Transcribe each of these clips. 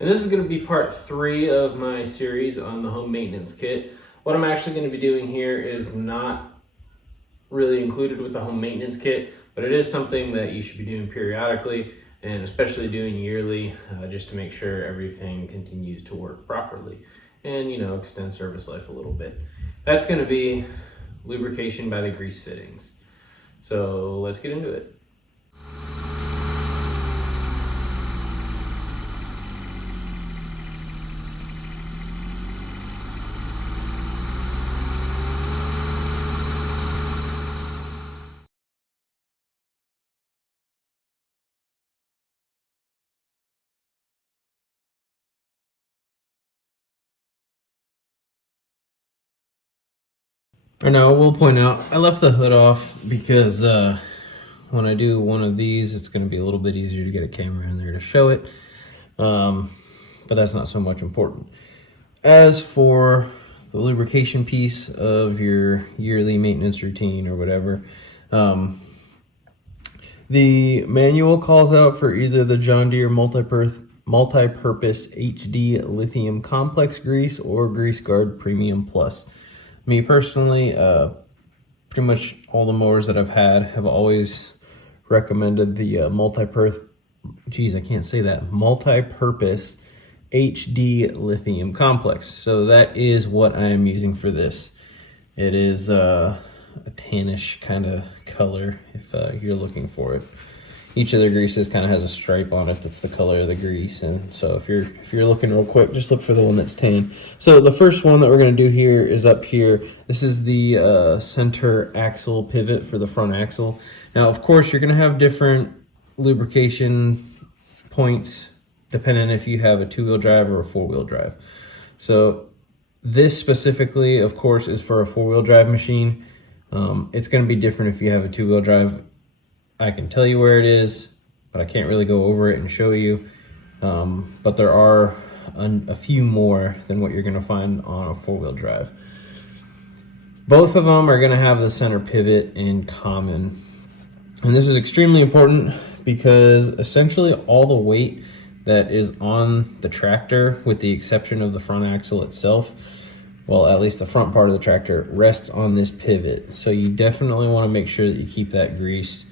And this is going to be part 3 of my series on the home maintenance kit. What I'm actually going to be doing here is not really included with the home maintenance kit, but it is something that you should be doing periodically, and especially doing yearly, just to make sure everything continues to work properly and, you know, extend service life a little bit. That's going to be lubrication by the grease fittings. So let's get into it. Right now, I will point out, I left the hood off because when I do one of these, it's going to be a little bit easier to get a camera in there to show it. But that's not so much important. As for the lubrication piece of your yearly maintenance routine or whatever, the manual calls out for either the John Deere multi-purpose HD lithium complex grease or Grease Guard Premium Plus. Me personally, pretty much all the mowers that I've had have always recommended the multi-purpose HD lithium complex. So that is what I am using for this. It is a tannish kind of color if you're looking for it. Each of the greases kind of has a stripe on it that's the color of the grease, and so if you're looking real quick, just look for the one that's tan. So the first one that we're going to do here is up here. This is the center axle pivot for the front axle. Now, of course, you're going to have different lubrication points depending if you have a 2-wheel drive or a 4-wheel drive. So this specifically, of course, is for a 4-wheel drive machine. It's going to be different if you have a 2-wheel drive. I can tell you where it is, but I can't really go over it and show you. But there are a few more than what you're going to find on a 4-wheel drive. Both of them are going to have the center pivot in common. And this is extremely important because essentially all the weight that is on the tractor, with the exception of the front axle itself, well, at least the front part of the tractor, rests on this pivot. So you definitely want to make sure that you keep that greased.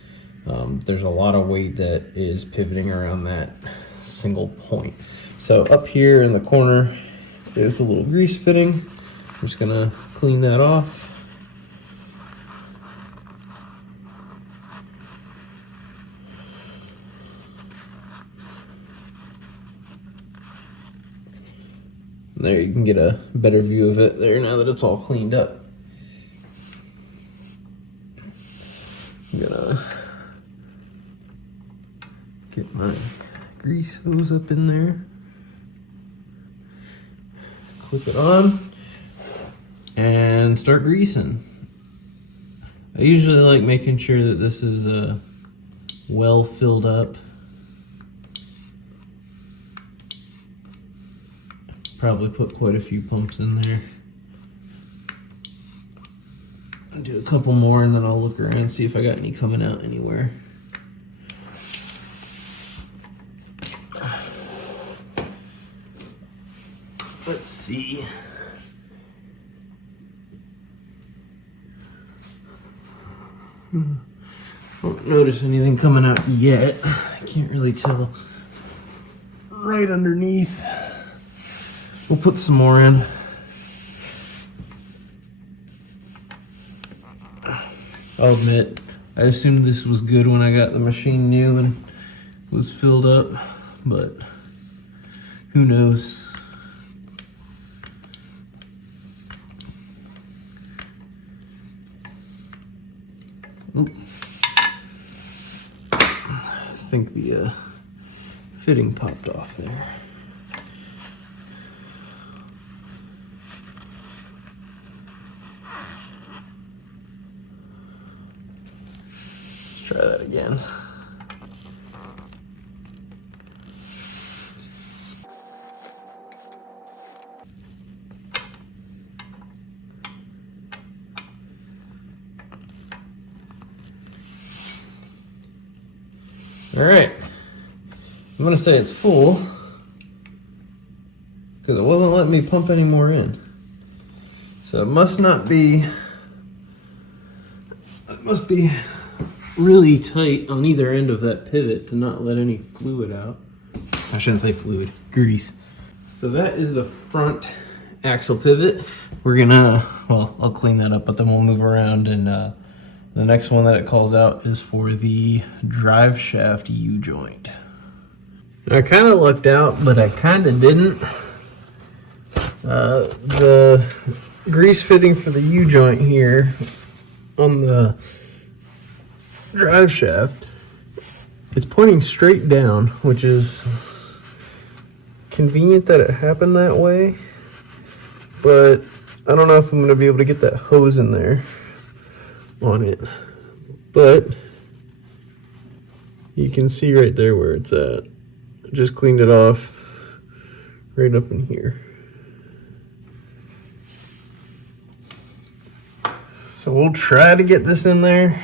There's a lot of weight that is pivoting around that single point. So up here in the corner is the little grease fitting. I'm just gonna clean that off. There, you can get a better view of it there now that it's all cleaned up. I'm gonna get my grease hose up in there, clip it on, and start greasing. I usually like making sure that this is well filled up. Probably put quite a few pumps in there. I'll do a couple more and then I'll look around and see if I got any coming out anywhere. Let's see. Don't notice anything coming out yet. I can't really tell. Right underneath. We'll put some more in. I'll admit, I assumed this was good when I got the machine new and was filled up, but who knows? Oop. I think the fitting popped off there. Let's try that again. All right, I'm gonna say it's full. because it wasn't letting me pump any more in. So it must be really tight on either end of that pivot to not let any fluid out. I shouldn't say fluid, grease. So that is the front axle pivot. We're gonna, well, I'll clean that up, but then we'll move around, and the next one that it calls out is for the drive shaft U-joint. I kind of lucked out, but I kind of didn't. The grease fitting for the U-joint here on the drive shaft, it's pointing straight down, which is convenient that it happened that way, but I don't know if I'm going to be able to get that hose in there on it. But you can see right there where it's at. I just cleaned it off right up in here. So we'll try to get this in there,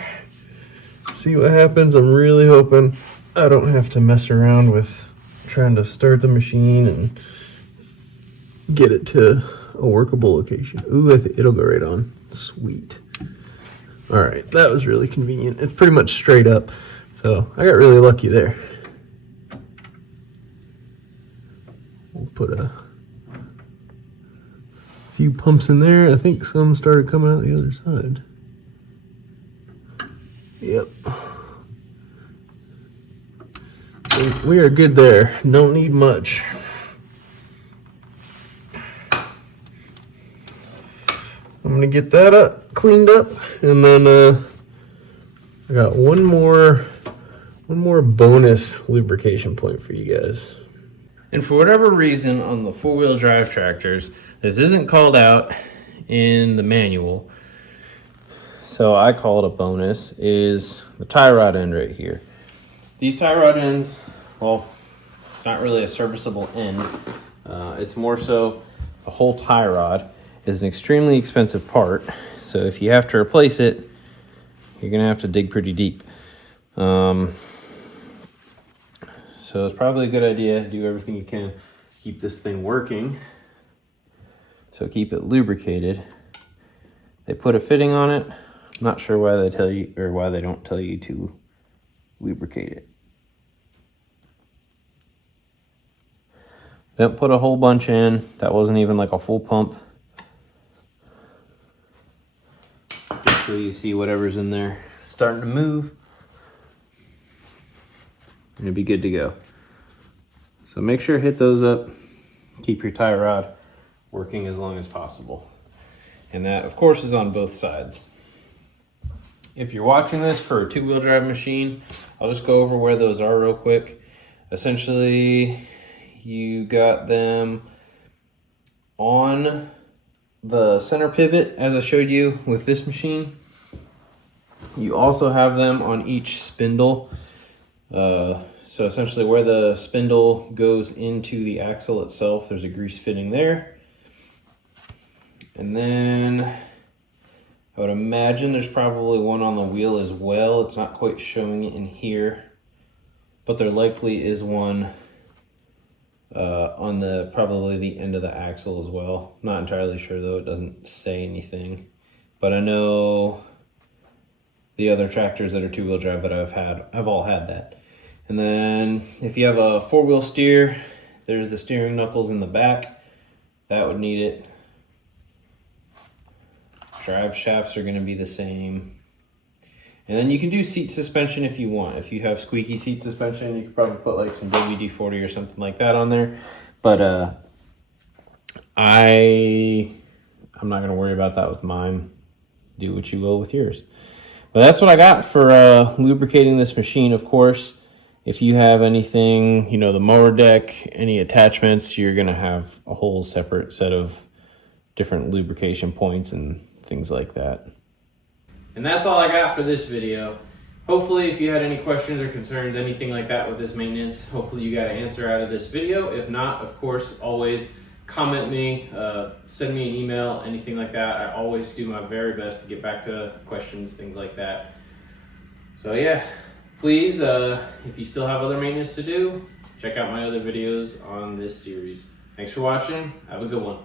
see what happens. I'm really hoping I don't have to mess around with trying to start the machine and get it to a workable location. Ooh, I think it'll go right on. Sweet. All right, that was really convenient. It's pretty much straight up, so I got really lucky there. We'll put a few pumps in there. I think some started coming out the other side. Yep. We are good there. Don't need much. I'm gonna get that up, cleaned up, and then I got one more bonus lubrication point for you guys. And for whatever reason, on the four-wheel drive tractors, this isn't called out in the manual, so I call it a bonus, is the tie rod end right here. These tie rod ends, well, it's not really a serviceable end. It's more so a whole tie rod is an extremely expensive part. So if you have to replace it, you're gonna have to dig pretty deep. So it's probably a good idea to do everything you can to keep this thing working. So keep it lubricated. They put a fitting on it. I'm not sure why they tell you, or why they don't tell you to lubricate it. Don't put a whole bunch in. That wasn't even like a full pump. Just so you see whatever's in there starting to move, and it'll be good to go. So make sure to hit those up. Keep your tie rod working as long as possible. And that, of course, is on both sides. If you're watching this for a two-wheel drive machine, I'll just go over where those are real quick. Essentially, you got them on the center pivot, as I showed you with this machine. You also have them on each spindle. So essentially where the spindle goes into the axle itself, there's a grease fitting there. And then I would imagine there's probably one on the wheel as well. It's not quite showing it in here, but there likely is one on the probably the end of the axle as well. Not entirely sure though, it doesn't say anything. But I know the other tractors that are two-wheel drive that I've all had that. And then if you have a four-wheel steer, there's the steering knuckles in the back. That would need it. Drive shafts are going to be the same. And then you can do seat suspension if you want. If you have squeaky seat suspension, you could probably put like some WD-40 or something like that on there. But I'm not going to worry about that with mine. Do what you will with yours. But that's what I got for lubricating this machine. Of course, if you have anything, you know, the mower deck, any attachments, you're going to have a whole separate set of different lubrication points and things like that. And that's all I got for this video. Hopefully, if you had any questions or concerns, anything like that with this maintenance, hopefully you got an answer out of this video. If not, of course, always comment me, send me an email, anything like that. I always do my very best to get back to questions, things like that. So yeah, please, if you still have other maintenance to do, check out my other videos on this series. Thanks for watching. Have a good one.